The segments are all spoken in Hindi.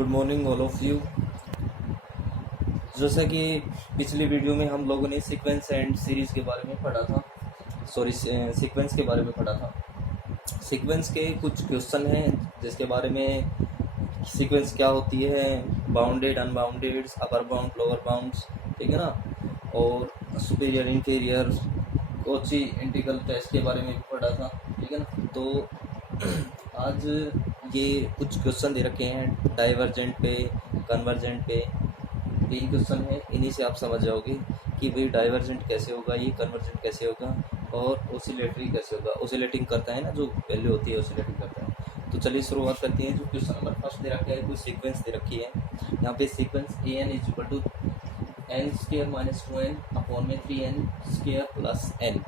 Good morning all of you. जैसा कि पिछली वीडियो में हम लोगों ने सीक्वेंस एंड सीरीज़ के बारे में पढ़ा था, सीक्वेंस के बारे में पढ़ा था। सीक्वेंस के कुछ क्वेश्चन हैं जिसके बारे में सीक्वेंस क्या होती है, bounded unbounded, upper bound lower bounds, ठीक है ना, और superior inferior, Cauchy integral test के बारे में भी पढ़ा था, ठीक है ना। तो आज ये कुछ क्वेश्चन दे रखे हैं डाइवर्जेंट पे, कन्वर्जेंट पे। 3 क्वेश्चन है, इन्हीं से आप समझ जाओगे कि भाई डाइवर्जेंट कैसे होगा, ये कन्वर्जेंट कैसे होगा और ओसिलेटरी कैसे होगा। ओसिलेटिंग करता है ना, जो वैल्यू होती है ओसिलेटिंग करता है। तो चलिए शुरुआत करते हैं। जो क्वेश्चन नंबर फर्स्ट दे रखा है, कोई सीक्वेंस दे रखी है। यहाँ पे sequence an is equal to n square minus 2n upon में 3n स्क्र प्लस n।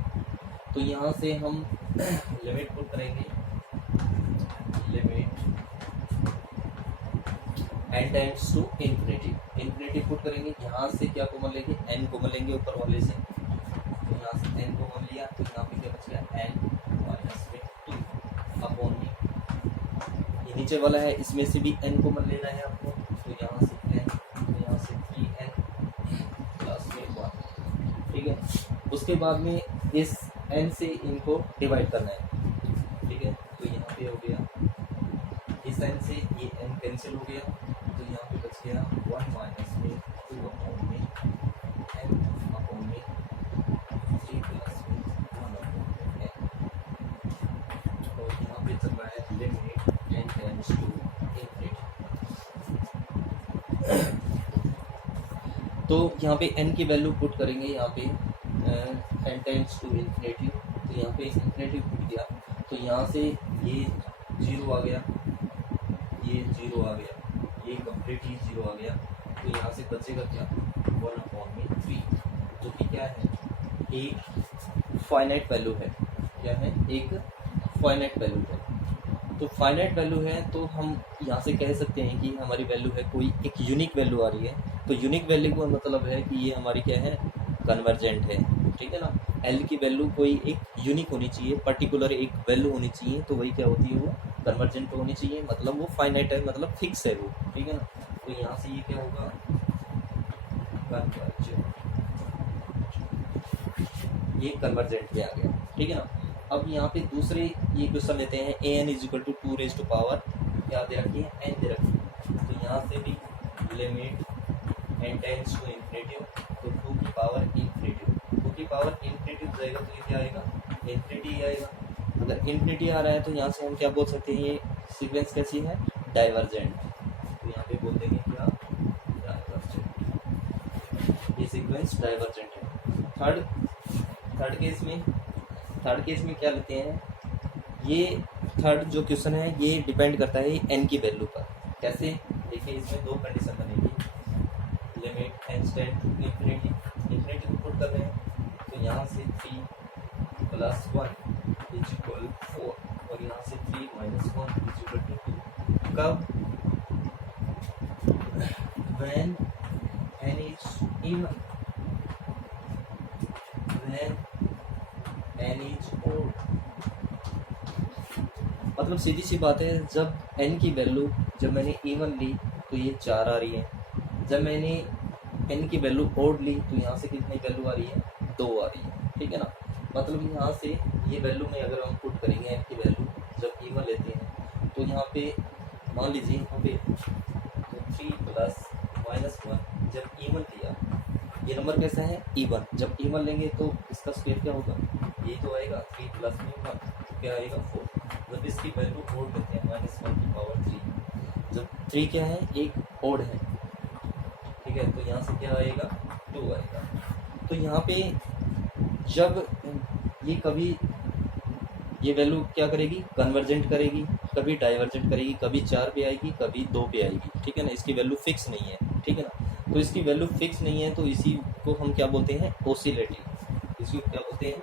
तो यहाँ से हम लिमिट पुट करेंगे, limit n tends to infinity, infinity put करेंगे। यहाँ से क्या कॉमन लेंगे, n कॉमन लेंगे ऊपर वाले से। तो यहाँ से n कॉमन लिया तो यहाँ पे क्या बच गया, n माइनस में 2 अपॉन में ये नीचे वाला है, इसमें से भी n कॉमन लेना है आपको। तो यहाँ से n, तो यहाँ से 3n प्लस में 1, ठीक है। उसके बाद में इस n से इनको डिवाइड करना है, ठीक है। तो यहाँ पे हो गया, इस n से ये n कैंसिल हो गया, तो यहाँ पे बच गया 1 माइनस में 2 अपॉन में n अपॉन में 3 प्लस में 1 अपॉन में n। और यहाँ पे चल रहा है limit n tends to infinity. तो यहाँ पे n की वैल्यू पुट करेंगे, यहाँ पे n टेंड्स टू इन्फिनिटी। तो यहाँ पे इन्फिनिटी पुट किया तो यहाँ से ये 0 आ गया, ये 0 आ गया, ये कंप्लीट ही 0 आ गया। तो यहाँ से बचेगा क्या, 1 अपॉन में 3, जो कि क्या है, एक फाइनाइट वैल्यू है। क्या है, एक फाइनाइट वैल्यू है। तो फाइनाइट वैल्यू है तो हम यहाँ से कह सकते हैं कि हमारी वैल्यू है, कोई एक यूनिक वैल्यू आ रही है। तो यूनिक वैल्यू का मतलब है कि ये हमारी क्या है, कन्वर्जेंट है, ठीक है ना। एल की वैल्यू कोई एक यूनिक होनी चाहिए, पर्टिकुलर एक वैल्यू होनी चाहिए, तो वही क्या होती है, वो कन्वर्जेंट होनी चाहिए, मतलब वो फाइनाइट है, मतलब फिक्स है वो, ठीक है ना। तो यहाँ से ये क्या होगा, कन्वर्जेंट, ये कन्वर्जेंट पे आ गया, ठीक है ना। अब यहाँ पे दूसरे ये क्वेश्चन लेते हैं, an is equal to 2 raise to power क्या दे रखी है, n दे रखी है। तो यहाँ से भी limit n tends to infinity, तो 2 की पावर इन्फिनिटी, 2 की पावर इन्फिनिटी जाएगा तो ये क्या आएगा, इन्फिनिटी आएगा। अगर इन्फिनिटी आ रहा है तो यहाँ से हम क्या बोल सकते हैं, ये सीक्वेंस कैसी है, डाइवर्जेंट। तो यहाँ पे बोल देंगे क्या, डाइवर्जेंट, ये सीक्वेंस डाइवर्जेंट है। थर्ड केस में क्या लेते हैं, ये थर्ड जो क्वेश्चन है ये डिपेंड करता है n की वैल्यू पर। कैसे, देखिए इसमें 2 कंडीशन बनेगी, limit n tends to infinity, infinity को पुट कर रहे हैं। तो यहाँ से 3 प्लस 1 इज इक्वल 4, और यहाँ से 3 माइनस 1 इज इक्वल टू 2। कब, when n is even, when n is odd। मतलब सीधी सी बात है, जब n की वैल्यू, जब मैंने इवन ली तो ये 4 आ रही है, जब मैंने n की वैल्यू ओड ली तो यहाँ से कितनी वैल्यू आ रही है, 2 आ रही है, ठीक है ना। मतलब यहाँ से ये वैल्यू में अगर हम पुट करेंगे n की वैल्यू, जब इवन लेते हैं तो यहाँ पे मान लीजिए यहाँ पे 3 प्लस माइनस 1 जब इवन लिया, ये नंबर कैसा है, इवन। जब इवन लेंगे तो इसका स्क्वायर क्या होगा, ये तो आएगा 3 प्लस में 1, तो क्या आएगा 4। जब इसकी वैल्यू ओड लेते हैं, -1 की पावर 3, जब 3 क्या है, एक ओड है, ठीक है। तो यहाँ से क्या आएगा, 2 आएगा। तो यहाँ पे जब ये कभी ये वैल्यू क्या करेगी, कन्वर्जेंट करेगी, कभी डाइवर्जेंट करेगी, कभी 4 पे आएगी, कभी 2 पे आएगी, ठीक है ना। इसकी वैल्यू फिक्स नहीं है, ठीक है ना। तो इसकी वैल्यू फिक्स नहीं है तो इसी को हम क्या बोलते हैं, ओसिलेटिंग। इसको क्या बोलते हैं,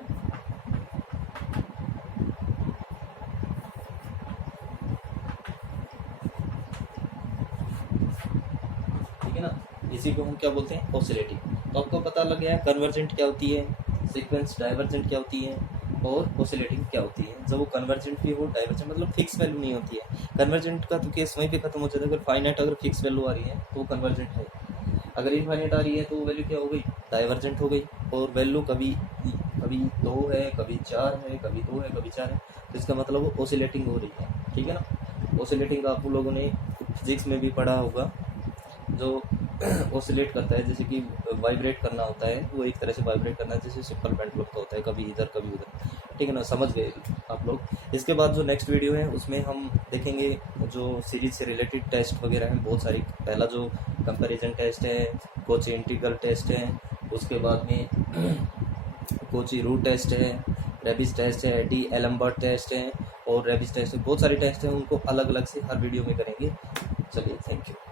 ठीक है ना, इसी को हम क्या बोलते हैं, ओसिलेटिंग। तो आपको पता लग गया कन्वर्जेंट क्या होती है, सीक्वेंस डाइवर्जेंट क्या होती है, और ओसिलेटिंग क्या होती है। जब वो कन्वर्जेंट भी हो, डाइवर्जेंट मतलब फिक्स वैल्यू नहीं होती है। कन्वर्जेंट का तो केस वहीं पे खत्म हो जाता है। अगर फाइनाइट अगर फिक्स वैल्यू आ रही है तो वो कन्वर्जेंट है, अगर इनफाइनाइट आ रही है तो वो वैल्यू क्या हो गई, डाइवर्जेंट हो गई। और वैल्यू कभी कभी 2 है, कभी 4 है, कभी 2 है, कभी 4 है, तो इसका मतलब वो ओसिलेटिंग हो रही है, ठीक है ना। ओसिलेटिंग आप लोगों ने फिजिक्स में भी पढ़ा होगा, जो ओसिलेट करता है, जैसे कि वाइब्रेट करना होता है, वो एक तरह से वाइब्रेट करना है जैसे सिंपल पेंडुलम का होता है, कभी इधर कभी उधर, ठीक है ना, समझ गए आप लोग। इसके बाद जो नेक्स्ट वीडियो है उसमें हम देखेंगे जो सीरीज से रिलेटेड टेस्ट वगैरह हैं बहुत सारी। पहला जो कंपैरिजन टेस्ट है, कोची इंटीग्रल टेस्ट है, उसके बाद में कोची रूट टेस्ट है, रेबिस टेस्ट है, डी एलम्बर्ट टेस्ट है और रेबिस टेस्ट है, बहुत सारे टेस्ट हैं, उनको अलग अलग से हर वीडियो में करेंगे। चलिए, थैंक यू।